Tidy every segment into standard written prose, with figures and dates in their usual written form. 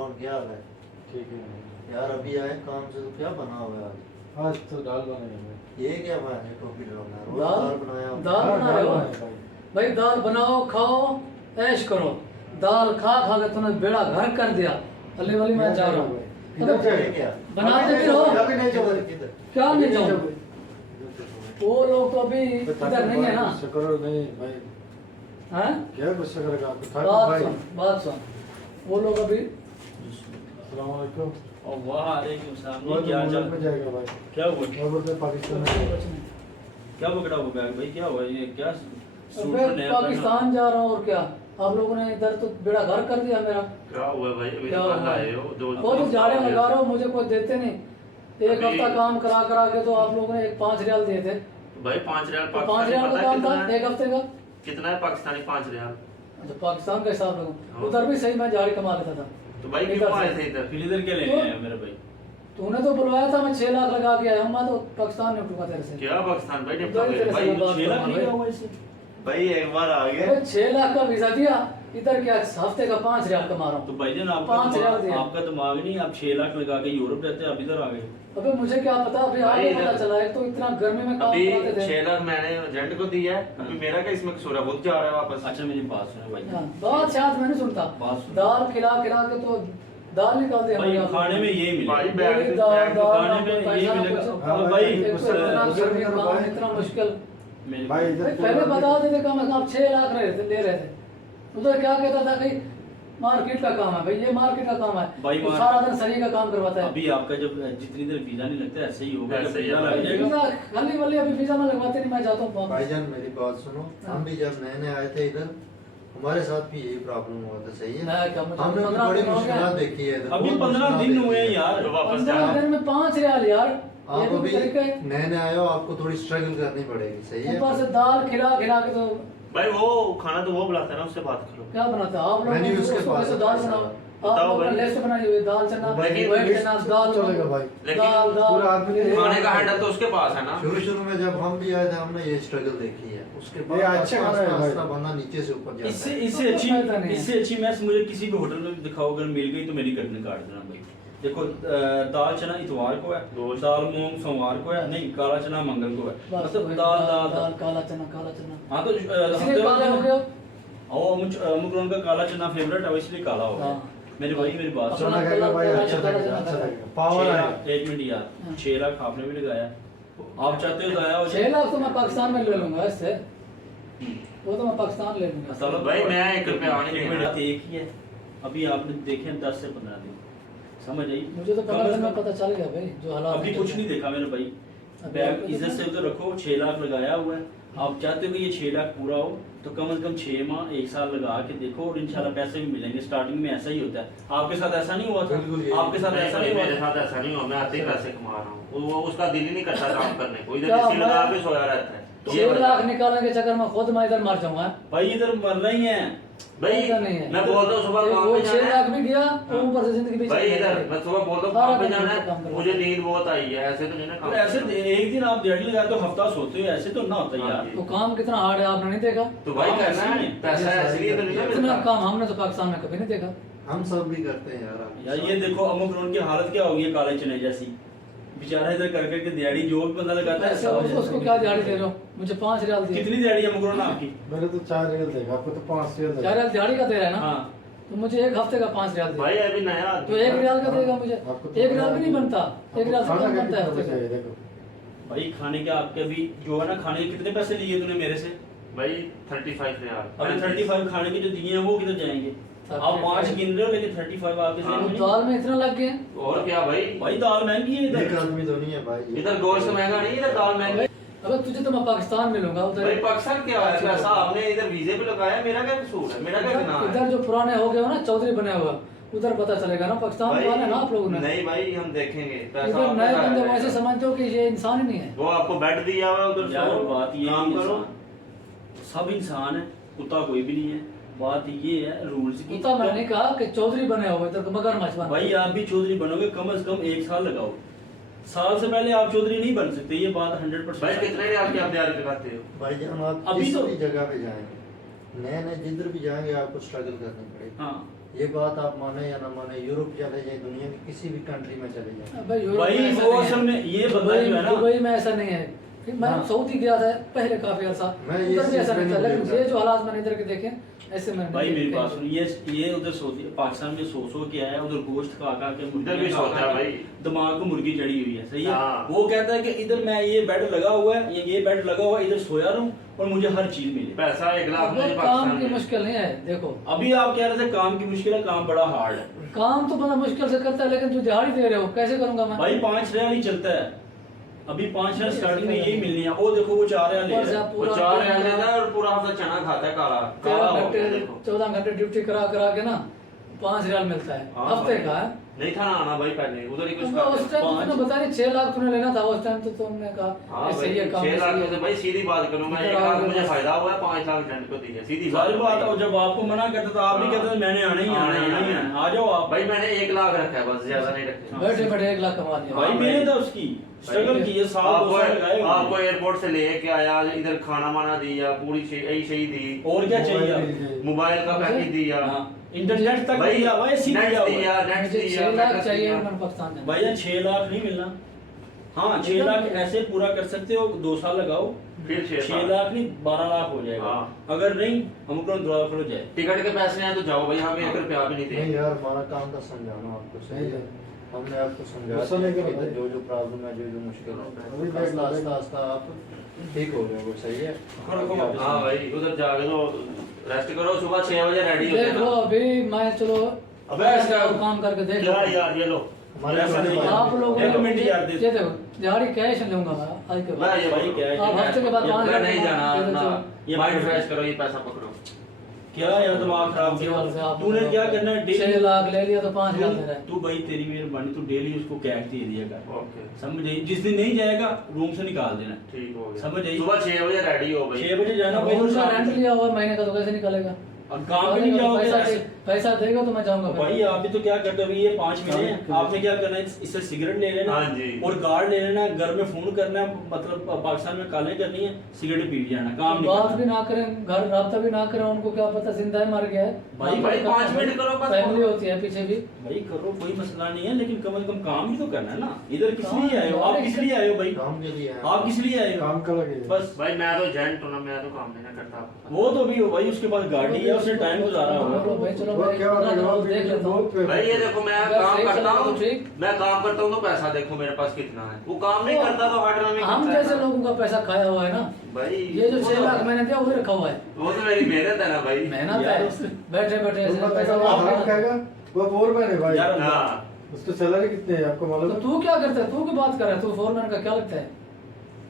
अमरोन क्या हाल है? ठीक है यार अभी आए काम से तो क्या बना हुआ है आज? आज तो दाल बनाएंगे ये क्या बात है? टोपी लगाना रोज दाल? दाल बनाया होता दाल है। बना रहे हो? भाई। भाई दाल बनाओ खाओ ऐश करो। दाल खा खा के तूने बेड़ा घर कर दिया। अली वाली मैं जा रहा हूँ। किधर जाए? ये क्या? बनाते भी रहो। अभी नहीं जाओ। किधर? क्या नहीं जाऊँ? वो लोग तो अभी इधर नहीं है ना। करो नहीं भाई, हैं? क्या गुस्सा करेगा आपको? बात सुन। वो लोग अभी अस्सलाम वालेकुम। और वालेकुम सलाम। वो ये क्या तो चल मुल्क में जाएगा भाई। क्या हुआ? और बोलते हैं पाकिस्तान में जाएगा। क्या पकड़ा हुआ बैग भाई? क्या हुआ ये? क्या सूट मैं नया पाकिस्तान जा रहा हूँ और क्या आप लोगों ने इधर तो बेड़ा घर कर दिया मेरा। क्या हुआ भाई? अभी क्या तो कल हुआ? आए हो दो वो तो जाड़े लगा रहे हो मुझे कोई देते नहीं। एक अभी- हफ्ता काम करा करा के तो आप लोगों ने एक 5 रियाल दिए थे। भाई 5 रियाल तो 5 रियाल का पता काम कितना था है? एक हफ्ते का। कितना है पाकिस्तानी 5 रियाल? तो पाकिस्तान का हिसाब हाँ। लगूं उधर भी सही मैं जाड़ी कमा लेता था। तो भाई इधर क्यों से। आए थे इधर? फिर इधर क्या लेने आए हो मेरे भाई? तूने तो बुलवाया था मैं 6 लाख लगा के आया हूँ। मैं तो पाकिस्तान में उठूंगा तेरे से। क्या पाकिस्तान भाई उधर निपटा ही गए तेरे से भाई? बात 6 लाख करूंगा लिया भाई। हुआ इसे? भाई एक बार आ गए। अबे 6 लाख का वीजा दिया इधर क्या हफ्ते का 5 रियाल कमा रहा तो हूँ। भाईजान 5 रियाल आपका दिया। आपका दिमाग नहीं, आप 6 लाख लगा के यूरोप जाते आप इधर आ गए। अबे मुझे क्या पता अभी भाई आगे पता इधर- चला है तो इतना गर्मी में काम अभी कराते थे। 6 लाख मैंने एजेंट को दिया है। अभी मेरा क्या इसमें कसूर है? खुद जा रहा है वापस। अच्छा मेरी बात सुनो भाई। हाँ, बात शायद मैंने सुनता बात सुनो। दाल खिला खिला के तो दाल निकाल दे भाई खाने में ये भाई मिलेगा। बैग दाल खाने में ये मिलेगा। हाँ, अब भाई, भाई एक तो इतना गुस्सा गर्मी करो काम भाई। इतना मुश्किल। मेरे भाई भाई इधर पहले बता देते कम से कम 6 लाख ले रहे थे। उधर क्या कहता था भाई मार्केट का काम है भाई ये मार्केट का काम है भाई, तो सारा दिन सही का काम करवाता है। अभी आपका जब जितनी देर वीजा नहीं लगता ऐसे ही होगा। ऐसे जब ही वीजा होगा। लग जाएगा वीजा खाली वाली अभी वीजा में लगवाते नहीं मैं जाता हूँ वापस। भाईजान मेरी बात सुनो। हम भी जब नए नए आए थे इधर हमारे साथ भी यही प्रॉब्लम हुआ था। सही है? मैं क्या मुझे हमने भी 15 बड़ी दिन हो गए। मुश्किलात देखी है इधर। अभी बहुत 15 मुश्किलात दिन देखी हुए हैं है। यार। तो वापस 15 जाना। दिन में 5 रियाल यार ये आप भी अभी तरीका है। नए नए आए हो आपको थोड़ी स्ट्रगल करनी पड़ेगी। सही है? ऊपर से दाल खिला खिला के तो भाई वो खाना तो वो बुलाता है ना, उससे बात करो। क्या बनाता है आप लोग मेन्यू उसके उसको पास तो है, दाल पैसा बनाओ। है। आप बताओ लोगों ने भाई। लिस्ट बनाई हुई है, दाल चना लेकिन व्हाइट चना दाल चलेगा भाई। लेकिन दाल पूरा दाल आदमी नहीं खाने का हैंडल तो उसके पास है ना। शुरू में जब हम भी आए थे हमने ये स्ट्रगल देखी है। उसके बाद ये अच्छा खाना है भाई। आस्ता बंदा नीचे से ऊपर जाता इससे है। इससे अच्छी फायदा नहीं है। इससे अच्छी मैस मुझे किसी भी होटल में भी दिखाओ, अगर मिल गई तो मेरी गर्दन काट देना भाई। देखो दाल चना इतवार को है, दोस्त। दाल मूंग सोमवार को है, नहीं काला चना मंगल को है। बस मतलब वही दाल दाल दाल काला चना हाँ तो इसलिए काले हो गए हो। मुकरन का काला चना फेवरेट है इसलिए काला हो गया। हाँ। मेरी भाई मेरी बात अपना सुनो। चना खाएगा भाई, काला अच्छा चना लगेगा, अच्छा लगेगा। पावर 6 है। लाख, एक मिनट यार, हाँ। 6 लाख आपने भी लगाया, आप चाहते हो जाया हो 6 लाख तो मैं पाकिस्तान में ले लूंगा इससे। वो तो मैं पाकिस्तान ले लूंगा। चलो भाई मैं 1 रुपया आने एक नहीं मिनट देना। एक ही है। अभी आपने देखे 10 से 15 दिन, समझ आई? मुझे तो 15 दिन में पता चल गया भाई जो हालात अभी हैं। कुछ नहीं देखा मेरे भाई। अभी बैग आपको इज्जत से उधर रखो। 6 लाख लगाया हुआ है, आप चाहते हो कि ये 6 लाख पूरा हो तो कम से कम 6 माह 1 साल लगा के देखो और इंशाल्लाह पैसे भी मिलेंगे। स्टार्टिंग में ऐसा ही होता है। आपके साथ ऐसा नहीं हुआ था? बिल्कुल यही। आपके साथ नहीं ऐसा भाई, नहीं हुआ मेरे था? साथ ऐसा नहीं हुआ। मैं आते ही पैसे कमा रहा हूँ। वो उसका दिल ही नहीं करता काम करने को। इधर क्या एसी लगा मैं- के सोया रहता है। तो 6 लाख निकालने के चक्कर में खुद मैं इधर मर जाऊंगा। भाई इधर मरना ही है भाई ऐसा नहीं है। मैं बोलता हूँ सुबह काम वो पे 6 जाना लाख है। भी गया और ऊपर से जिंदगी भी भाई चली इधर गई। मैं सुबह बोलता हूँ सारा काम पे दिन जाना काम है, करना। मुझे नींद बहुत आई है। ऐसे तो नहीं ना तो काम ऐसे करना। एक दिन आप दिहाड़ी लगाते हो हफ्ता सोते हो, ऐसे तो ना होता हाँ यार। जी। वो काम कितना हार्ड है आपने नहीं देखा। तो भाई काम करना ऐसे है, नहीं। पैसा इसलिए तो नहीं ना इतना मिलता। काम हमने तो पाकिस्तान में कभी नहीं देखा। हम सब भी करते हैं यार। आप यार सब। ये देखो अमुक की हालत क्या होगी काले चने जैसी। बेचारा इधर कर करके दिहाड़ी जो भी बंदा लगाता है ऐसे उसको क्या दिहाड़ी दे रहे हो? मुझे 5 रियाल दिए। कितनी दिहाड़ी है अमुक आपकी? मेरे तो 4 रियल देगा, आपको तो 5 रियल 4 देगा। रियाल दिहाड़ी का दे रहा है ना। हाँ तो मुझे एक हफ्ते का 5 रियाल दे। भाई अभी नया तो 1 रियाल का देगा मुझे। आपको तो 1 रियाल भी नहीं बनता। 1 रियाल से खाना कम क्या बनता है कितना हफ्ते बचा है, का। देखो। भाई खाने के आपके अभी जो है ना, खाने के कितने पैसे लिए तूने मेरे से? भाई 35 रियाल। अभी 35 खाने के जो दिए हैं वो किधर जाएंगे? आप 5 गिन रहे हो लेकिन 35 आपके हाँ। से दाल में इतना लग गए। और क्या भाई? भाई दाल महंगी है एक इधर। आदमी तो नहीं है भाई। इधर गोश्त महंगा नहीं, इधर दाल महंगी। अबे तुझे तो मैं पाकिस्तान मिलूंगा भाई उधर। पाकिस्तान क्या है? पैसा आपने इधर वीजे पे लगाया, मेरा क्या कसूर है? मेरा क्या गुनाह इधर है? जो पुराने हो गए हो ना चौधरी बने हुए उधर पता चलेगा ना पाकिस्तान भाई, वाले ना आप लोगों ने। नहीं भाई हम देखेंगे पैसा इधर आपका नए बंदे है। वैसे समझते हो कि ये इंसान ही नहीं है। वो आपको बेड दिया हुआ है उधर यार सो, बात ये काम है, करो। सब इंसान है, कुत्ता कोई भी नहीं है। बात ये है रूल्स की। कुत्ता मैंने कहा कि चौधरी बने हुए इधर मगरमच्छ बने। भाई आप भी चौधरी बनोगे कम से कम 1 साल लगाओ। साल से पहले आप चौधरी नहीं बन सकते, ये बात 100%। भाई कितने रियाल की आप दिहाड़ी लगाते हो? भाई जब आप अभी जिस तो- भी जगह पे जाएंगे नए नए जिधर भी जाएंगे आपको स्ट्रगल करनी पड़ेगी। हाँ ये बात आप माने या ना माने, यूरोप चले जाए, दुनिया की किसी भी कंट्री में चले जाए, भाई यूरोप भाई में ऐसा वो नहीं है। असल में ये बंदा जो है ना, दुबई में ऐसा नहीं है। फिर मैं हाँ। सऊदी गया था पहले काफी अर्सा, मैं ये उधर भी ऐसा चीज़ नहीं था, नहीं लेकिन देखा। ये जो हालात मैंने इधर के देखे ऐसे मैंने भाई नहीं मेरी देखे। बात सुन, ये उधर सऊदी पाकिस्तान में सो के आया, उधर गोश्त खा खा के इधर भी सोता है भाई। दिमाग को मुर्गी चढ़ी हुई है, सही है। हाँ। वो कहता है कि इधर मैं ये बेड लगा हुआ है, ये बेड लगा हुआ है, इधर सोया रहूं और मुझे हर चीज मिले। पैसा 1 लाख अब मुझे काम पाकिस्तान की में। मुश्किल नहीं है। देखो अभी आप कह रहे थे काम की मुश्किल है, काम बड़ा हार्ड है काम तो बड़ा मुश्किल से करता है, लेकिन तू दिहाड़ी दे रहे हो, कैसे करूंगा मैं? भाई। 5 रियाल ही चलता है अभी, 5 रियाल स्टार्टिंग में यही मिलनी है। वो देखो वो 4 रियाल ले ऊपर से रहा है। आप वो पूरा 4 रियाल देता है और पूरा हफ्ता चना खाता है, काला काला हो गया देखो। 14 घंटे ड्यूटी करा करा के ना 5 रियाल मिलता है हाँ हफ्ते भाई। का है। नहीं था ना आना भाई, पहले उधर ही कुछ तुमको उस करते। टाइम तुमने बता नहीं 6 लाख तूने लेना था उस टाइम, तो तुमने कहा हाँ ऐसे भाई, ही है काम 6 लाख सही में से है। भाई सीधी बात करूं मैं, 1 लाख मुझे फायदा हुआ है, 5 लाख जन को दी है, सीधी सारी बात है। भाई। और जब आपको मना करता था, आप भी कहते थे मैंने आना ही आना ही आना ही आना, आ जाओ आप। भाई मैंने 1 लाख रखा है बस, ज्यादा नहीं रखा। बैठे बैठे 1 लाख कमा लिया। भाई मेहनत है उसकी, स्ट्रगल की है, साल 2 साल लगाए हुए आपको हैं। एयरपोर्ट से लेके आया, इधर खाना वाना दिया, पूरी सही दी, और क्या चाहिए आप? मोबाइल का पैकेज दिया, हाँ, इंटरनेट तक भाई दिया भाई, ऐसी नेट दिया हुआ है। दिया, नेट मुझे दिया, 6 लाख पैकेज चाहिए दिया। मैंने पाकिस्तान में। भैया 6 लाख नहीं मिलना। हाँ 6 लाख ऐसे पूरा कर सकते हो, 2 साल लगाओ, फिर 6 लाख नहीं 12 लाख हो जाएगा। हाँ। अगर नहीं हमको दरवाजा खोलो जाए। टिकट के पैसे हैं तो जाओ भाई, हमें 1 रुपया भी नहीं नहीं देंगे। यार, हमारा काम था समझाना आपको, सही है। हमने आपको गुस्सा नहीं समझाया करो कि भाई। जो जो प्रॉब्लम है, जो जो मुश्किल अभी है, देख आस्ता लो, आस्ता आस्ता आप ठीक हो जाओगे, सही है। रखो वापस। हाँ भाई उधर जाके तो रेस्ट करो, सुबह 6 बजे रेडी हो देख लो जाना। अभी मैं चलो अबे इसका काम करके देख लो। यार ये लो, हमारे ऐसा छोटे नहीं भाई- है। आप लोग एक मिनट यार दे। ये देखो दिहाड़ी कैश लूंगा मैं आज के मैं बाद। ये भाई क्या है आप हफ्ते के बाद ये 5 मैं नहीं जाना दे देते हो। अपना, ये माइंड फ्रेश करो, ये पैसा पकड़ो। क्या यार दिमाग खराब किया तूने, क्या करना है 6 डेली। लाख ले लिया तो 5 लाख दे रहा है। तू भाई तेरी मेहरबानी, तू डेली उसको कैश दे दिया कर, ओके समझ आई। जिस दिन नहीं जाएगा रूम से निकाल देना। ठीक हो गया, समझ आई। सुबह 6 बजे रेडी हो भाई। 6 बजे जाना भाई, रूम और का शाम रेंट को- लिया हुआ महीने का तो कैसे निकलेगा? और काम पे नहीं जाओगे पैसा ऐसे। पैसा देगा तो मैं जाऊंगा फिर। भाई आप भी तो क्या करते हो, अभी ये 5 महीने हैं, आपने क्या करना है, इससे सिगरेट ले लेना हाँ जी। और गार्ड ले लेना, घर में फोन करना है, मतलब पाकिस्तान में कालें करनी है, सिगरेट पी जाना, काम नहीं बात करना। भी ना करें, घर राब्ता भी ना करें, उनको क्या पता जिंदा है मर गया है। भाई 5 मिनट करो बस। फैमिली होती है पीछे भी। भाई करो, कोई मसला नहीं है, लेकिन कम से कम काम भी तो करना है ना। इधर किस काम लिए आए हो आप, यार, किस लिए आए हो भाई, काम के लिए आप किस लिए आए हो? काम का लगेगा। बस भाई मैं तो एजेंट हूं ना, मैं तो काम नहीं ना करता। वो तो भी हो भाई, उसके पास गाड़ी है, उसने टाइम गुजारा होगा। भाई चलो वो मैं क्या होता है, वो देख लेता हूँ। बहुत पे- भाई ये देखो मैं अगर काम सही करता चला तो हूँ, ठीक। मैं काम करता हूँ तो पैसा देखो मेरे पास कितना है, वो काम नहीं करता तो हट रहा हम नहीं जैसे लोगों का पैसा खाया हुआ है ना, भाई ये जो 6 लाख मैंने दिया वो रखा हुआ है। वो तो मेरी मेहनत है ना भाई। मेहनत यार, है, बैठे बैठे तुम ऐसे पता पैसा है वो वापस- हाथ खाएगा, वो फोरमैन है भाई। यार, हाँ उसकी सैलरी कितनी है आपको मालूम तो है? तू क्या करता है? तू की बात कर रहा है? तू फोरमैन का क्या लगता है?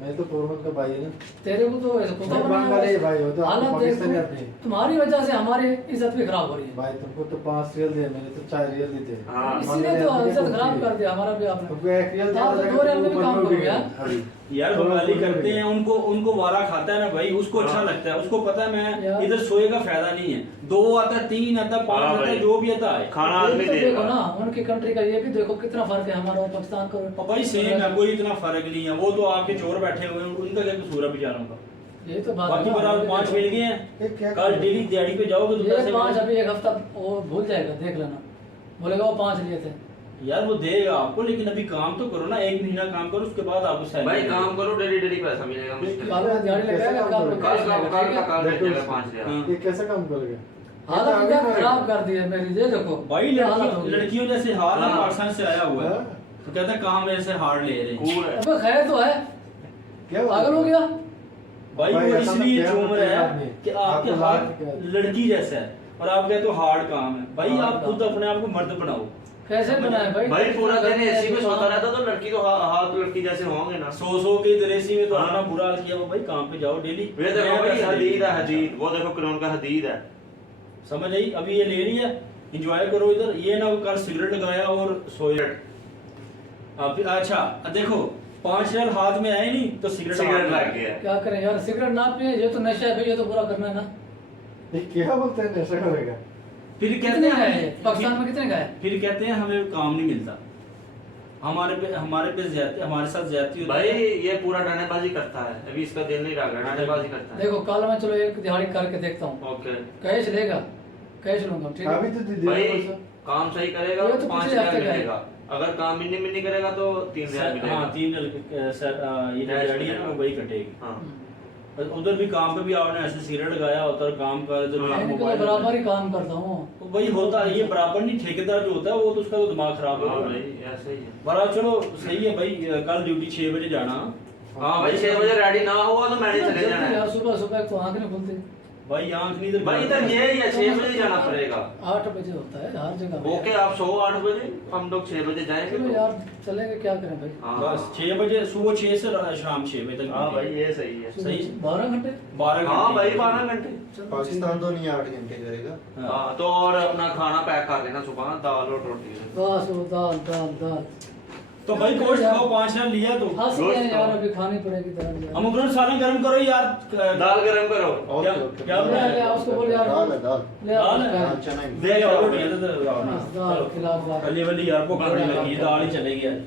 मैं तो फोरमैन का भाई है ना। तेरे को तो ऐसा कुत्ता नहीं, बनाया बंगाली है। भाई हो तो आप हालत पाकिस्तानी देखो, आदमी। तुम्हारी वजह से हमारी इज्जत भी खराब हो रही है। भाई तुमको तो 5 रियल दिए, मैंने तो 4 रियल दिए थे। हाँ। इसीलिए तो इज्जत खराब कर दिया हमारा भी आपने। तुमको 1 रियल आप तो दिया 2 रियल में भी काम करोगे यार। अभी यार थोड़ा बंगाली बोलो करते भी। हैं, उनको वारा खाता है ना भाई, उसको अच्छा हाँ। लगता है, उसको पता है मैं यार। इधर सोए का फायदा नहीं है। 2 आता, 3 आता, 5 हाँ आता, भाई। जो भी आता है। खाना ये आदमी भी तो देखो देगा ना, उनकी कंट्री का ये भी देखो कितना फर्क है हमारा और पाकिस्तान का। और भाई सेम है, कोई इतना फर्क नहीं है। वो तो आपके चोर बैठे हुए हैं, उनका क्या कसूर है बेचारों का। ये तो बात बाकी है ना, बराबर ये 5 देखो। मिल गए ये हैं, क्या कल कर- डेली दिहाड़ी पे जाओगे तो ये पैसे 5 मिलेंगे। अभी 1 हफ्ता वो भूल जाएगा, देख लेना। बोलेगा वो 5 लिए थे। यार वो देगा आपको, लेकिन अभी काम तो करो ना, 1 महीना काम करो, उसके बाद आपको सैलरी भाई मिलेगी। काम करो, डेली डेली पैसा मिलेगा मुश्किल कल में दिहाड़ी लगाएगा, कल में कल कैश का लगाएगा, कल ठीक का है? कल देखो मिलेगा उसको। 5 रियाल। हाँ। ये कैसे काम करेगा? हालत ये तो इधर अभी खराब कर दी है मेरी, ये देखो। भाई ये हालत हो लड़कियों गई। लड़कियों जैसे हाल है, हाँ। पाकिस्तान से आया हुआ है, हाँ। तो कहता है कहाँ मेरे से हार्ड ले रहे हैं। कूल है। अबे खैर तो है, क्या हुआ? पागल हो गया। भाई भाई, वो ऐसा इसलिए तो झूम क्या रहा आदमी? है कि आपके आपको हाथ लात क्या- लड़की जैसा है और आप कहते हो हार्ड काम है। भाई हार्ड आप खुद काम। अपने आप को मर्द बनाओ। कैसे बनाए भाई? भाई पूरा दिन एसी में सोता रहता तो लड़की तो हाथ लड़की जैसे होंगे ना। सो के इधर एसी में तो हाँ। अपना बुरा हाल किया। वो भाई काम पे जाओ डेली। वे देखो भाई हदीद है, हदीद वो देखो करोन का हदीद है। समझ आई? अभी ये ले रही है, एंजॉय करो इधर। ये ना वो कल सिगरेट लगाया और सोए। अब अच्छा देखो 5 रियाल हाथ में आए नहीं तो सिगरेट सिगरेट लग गया। क्या करें यार, सिगरेट ना पिए, ये तो नशा है भाई, ये तो पूरा करना है ना। ये क्या बोलते हैं नशा करेगा? फिर कहते कितने का है हैं ये? पाकिस्तान में कितने का है? फिर कहते हैं हमें काम नहीं मिलता, हमारे पे ज्यादती, हमारे साथ ज्यादती होती भाई है। ये पूरा डानेबाजी करता है, अभी इसका दिल नहीं लग रहा, डानेबाजी करता है। देखो कल मैं चलो एक दिहाड़ी करके देखता हूँ, ओके कैश लेगा, कैश लूंगा ठीक है अभी तो दे भाई दे काम सही करेगा ये तो तो 5 पिछले रियाल हफ्ते का है। मिलेगा, अगर काम मिनी मिनी करेगा तो 3 रियाल सर, हाँ मिलेगा। 3 रियाल सर ये जो गाड़ी है ना वो वही कटेगी। हाँ और उधर भी काम पे भी आपने ऐसे सिगरेट लगाया होता है, काम कर तो हाँ, मैं इनके मोबाइल बराबर ही काम करता हूँ तो वही होता है, ये बराबर नहीं, ठेकेदार जो होता है वो तो उसका तो दिमाग खराब हाँ होगा भाई ऐसा ही है। बराबर। चलो सही है भाई, कल ड्यूटी 6 बजे जाना। हाँ भाई 6 बजे रेडी ना हुआ तो मैंने चले जाना यार है सुबह सुबह तो आंख नहीं खुलती। भाई आंख नहीं भाई इधर ये ही है, 6 बजे जाना पड़ेगा। 8 बजे होता है हर जगह। ओके आप सो 8 बजे, हम लोग 6 बजे जाएंगे चलो तो यार चलेंगे, क्या करें भाई। हाँ बस 6 बजे, सुबह 6 से शाम 6 बजे तक। हाँ भाई ये सही है। सही। 12 घंटे। 12 हाँ भाई 12 घंटे। चलो, पाकिस्तान तो नहीं 8 घंटे करेगा। हाँ तो और अपना खाना पैक कर देना सुबह, दाल और रोटी। बस वो दाल दाल दाल। तो भाई गोश्त खाओ, 5 रियाल लिया तो हंस रोज रहे हैं यार, खाओ। अभी खानी पड़ेगी दाल यार। हम उधर सालन गरम करो यार। दाल गरम करो। क्या ओके, क्या ले आ, ले आ, उसको बोल यार। दाल है, दाल। ले आ, दाल है? उसका। हाँ, चना ही। दे आओ रोटियां तो दाल खिला अली वली यार को खाने लगी, दाल ही चलेगी आज।